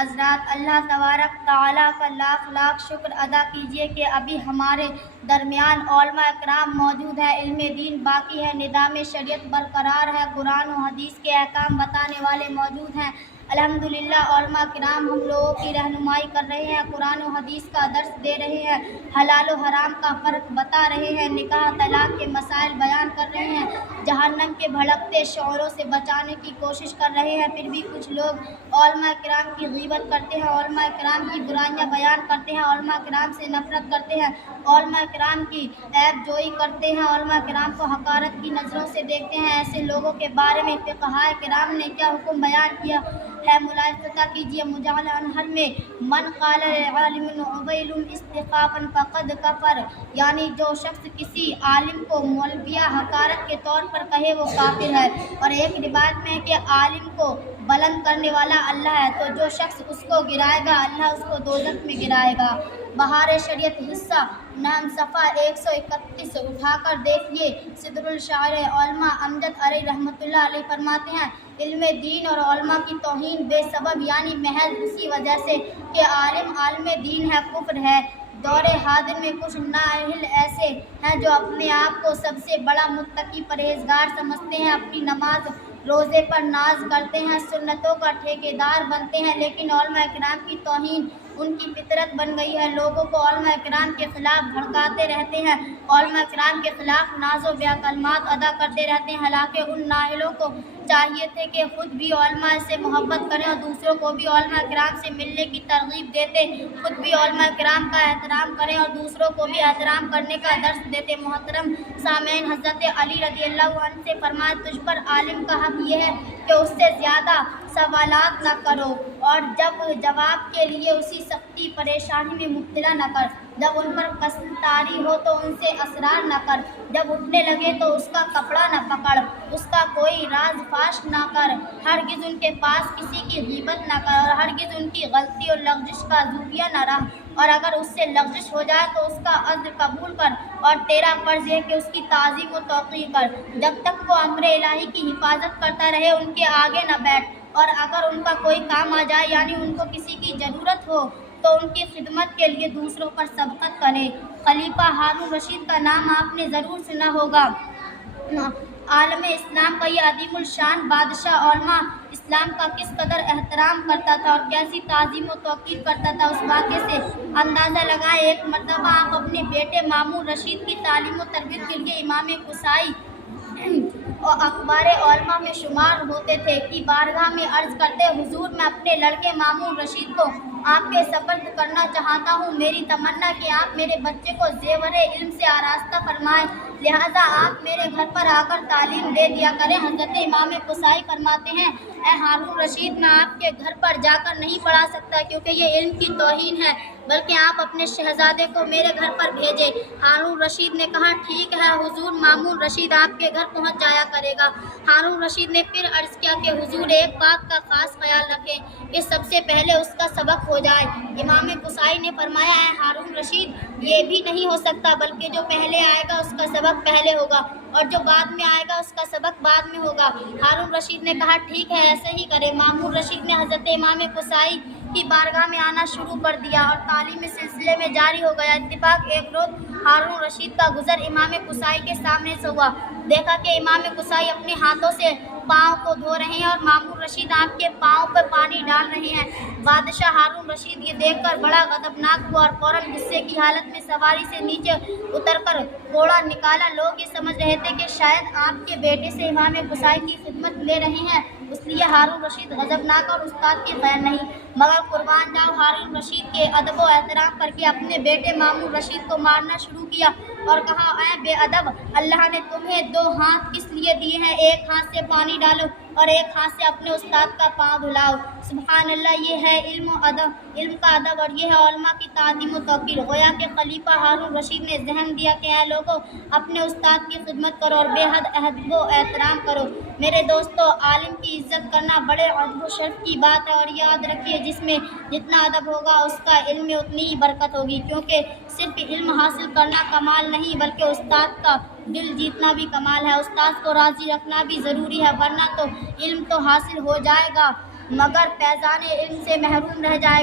حضرات، اللہ تبارک تعالیٰ کا لاکھ لاکھ شکر ادا کیجیے کہ ابھی ہمارے درمیان علماء اکرام موجود ہیں، علم دین باقی ہے، نظام شریعت برقرار ہے، قرآن و حدیث کے احکام بتانے والے موجود ہیں۔ الحمدللہ علماء کرام ہم لوگوں کی رہنمائی کر رہے ہیں، قرآن و حدیث کا درس دے رہے ہیں، حلال و حرام کا فرق بتا رہے ہیں، نکاح طلاق کے مسائل بیان کر رہے ہیں، جہنم کے بھڑکتے شعوروں سے بچانے کی کوشش کر رہے ہیں۔ پھر بھی کچھ لوگ علماء کرام کی غیبت کرتے ہیں، علماء کرام کی برائیاں بیان کرتے ہیں، علماء کرام سے نفرت کرتے ہیں، علماء کرام کی عیب جوئی کرتے ہیں، علماء کرام کو حقارت کی نظروں سے دیکھتے ہیں۔ ایسے لوگوں کے بارے میں فقہائے کرام نے کیا حکم بیان کیا ہے، ملاحظہ کیجیے۔ مجادلہ انہر میں من قال لعالم عویل استخفافا فقد کفر، یعنی جو شخص کسی عالم کو مولویہ حقارت کے طور پر کہے وہ کافر ہے۔ اور ایک روایت میں ہے کہ عالم کو بلند کرنے والا اللہ ہے، تو جو شخص اس کو گرائے گا اللہ اس کو دوزخ میں گرائے گا۔ بہار شریعت حصہ نام صفحہ 131 اٹھا کر دیکھیے۔ صدر الشعر علامہ امجد علی رحمۃ اللہ علیہ فرماتے ہیں، علم دین اور علماء کی توہین بے سبب یعنی محض اسی وجہ سے کہ عالم دین ہے کفر ہے۔ دور حاضر میں کچھ نااہل ایسے ہیں جو اپنے آپ کو سب سے بڑا متقی پرہیزگار سمجھتے ہیں، اپنی نماز روزے پر ناز کرتے ہیں، سنتوں کا ٹھیکیدار بنتے ہیں، لیکن علماء کرام کی توہین ان کی فطرت بن گئی ہے۔ لوگوں کو علماء کرام کے خلاف بھڑکاتے رہتے ہیں، علماء کرام کے خلاف ناز و بیاں کلمات ادا کرتے رہتے ہیں۔ حالانکہ ان نااہلوں کو چاہیے تھے کہ خود بھی علماء سے محبت کریں اور دوسروں کو بھی علماء کرام سے ملنے کی ترغیب دیتے، خود بھی علماء کرام کا احترام کریں اور دوسروں کو بھی احترام کرنے کا درس دیتے۔ محترم سامعین، حضرت علی رضی اللہ عنہ سے فرمایا، تجھ پر عالم کا حق یہ ہے کہ اس سے زیادہ سوالات نہ کرو اور جب جواب کے لیے اسی سختی پریشانی میں مبتلا نہ کر، جب ان پر قسم طاری ہو تو ان سے اسرار نہ کر، جب اٹھنے لگے تو اس کا کپڑا نہ پکڑ، اس کا کوئی راز فاش نہ کر، ہرگز ان کے پاس کسی کی غیبت نہ کر اور ہرگز ان کی غلطی اور لغزش کا ذریعہ نہ رہ، اور اگر اس سے لغزش ہو جائے تو اس کا عذر قبول کر اور تیرا فرض ہے کہ اس کی تعظیم و توقیر کر۔ جب تک وہ امر الہی کی حفاظت کرتا رہے ان کے آگے نہ بیٹھ، اور اگر ان کا کوئی کام آ جائے یعنی ان کو کسی کی ضرورت ہو تو ان کی خدمت کے لیے دوسروں پر سبقت کرے۔ خلیفہ ہارون رشید کا نام آپ نے ضرور سنا ہوگا۔ عالم اسلام کا یہ عظیم الشان بادشاہ علماء اسلام کا کس قدر احترام کرتا تھا اور کیسی تعظیم و توقیر کرتا تھا، اس واقعے سے اندازہ لگائیں۔ ایک مرتبہ آپ اپنے بیٹے مامون رشید کی تعلیم و تربیت کے لیے امام قصائی اور اخبار علماء میں شمار ہوتے تھے کی بارگاہ میں عرض کرتے، حضور میں اپنے لڑکے مامون رشید کو آپ کے سپرد کرنا چاہتا ہوں، میری تمنا کہ آپ میرے بچے کو زیور علم سے آراستہ فرمائیں، لہذا آپ میرے گھر پر آ کر تعلیم دے دیا کریں۔ حضرت امام قصائی فرماتے ہیں، اے ہارون رشید، میں آپ کے گھر پر جا کر نہیں پڑھا سکتا کیونکہ یہ علم کی توہین ہے، بلکہ آپ اپنے شہزادے کو میرے گھر پر بھیجیں۔ ہارون رشید نے کہا، ٹھیک ہے حضور، مامون رشید آپ کے گھر پہنچ جایا کرے گا۔ ہارون رشید نے پھر عرض کیا کہ حضور ایک بات کا خاص خیال رکھیں کہ سب سے پہلے اس کا سبق ہو جائے۔ امام قصائی نے فرمایا، اے ہارون رشید، یہ بھی نہیں ہو سکتا، بلکہ جو پہلے آئے گا اس کا سبق پہلے ہوگا اور جو بعد میں آئے گا اس کا سبق بعد میں ہوگا۔ ہارون رشید نے کہا، ٹھیک ہے ایسے ہی کرے۔ مامون رشید نے حضرت امام قصائی کی بارگاہ میں آنا شروع کر دیا اور تعلیم اس سلسلے میں جاری ہو گیا۔ اتفاق ایک روز ہارون رشید کا گزر امام قصائی کے سامنے سے ہوا، دیکھا کہ امام قصائی اپنے ہاتھوں سے پاؤں کو دھو رہے ہیں اور مامون رشید آپ کے پاؤں پہ پانی ڈال رہے ہیں۔ بادشاہ ہارون رشید یہ دیکھ کر بڑا غضبناک ہوا اور فوراً غصے کی حالت میں سواری سے نیچے اتر کر گھوڑا نکالا۔ لوگ یہ سمجھ رہے تھے کہ شاید آپ کے بیٹے سے امام قصائی کی خدمت لے رہے ہیں، اس لیے ہارون رشید غضبناک اور استاد کے غیر نہیں، مگر قربان جاؤ ہارون رشید کے ادب و احترام کر کے اپنے بیٹے مامون رشید کو مارنا شروع کیا اور کہا، اے بے ادب، اللہ نے تمہیں دو ہاتھ کس لیے دیے ہیں؟ ایک ہاتھ سے پانی ڈالو اور ایک ہاتھ سے اپنے استاد کا پاؤں دھلاؤ۔ سبحان اللہ، یہ ہے علم کا ادب اور یہ ہے علماء کی تعظیم و توقیر۔ گویا کہ خلیفہ ہارون رشید نے ذہن دیا کہ اے لوگوں، اپنے استاد کی خدمت کرو اور بے حد ادب و احترام کرو۔ میرے دوستو، عالم کی عزت کرنا بڑے ادب و شرف کی بات ہے، اور یاد رکھیے جس میں جتنا ادب ہوگا اس کا علم میں اتنی ہی برکت ہوگی، کیونکہ صرف علم حاصل کرنا کمال نہیں بلکہ استاد کا دل جیتنا بھی کمال ہے، استاد کو راضی رکھنا بھی ضروری ہے، ورنہ تو علم تو حاصل ہو جائے گا مگر فیضان علم سے محروم رہ جائے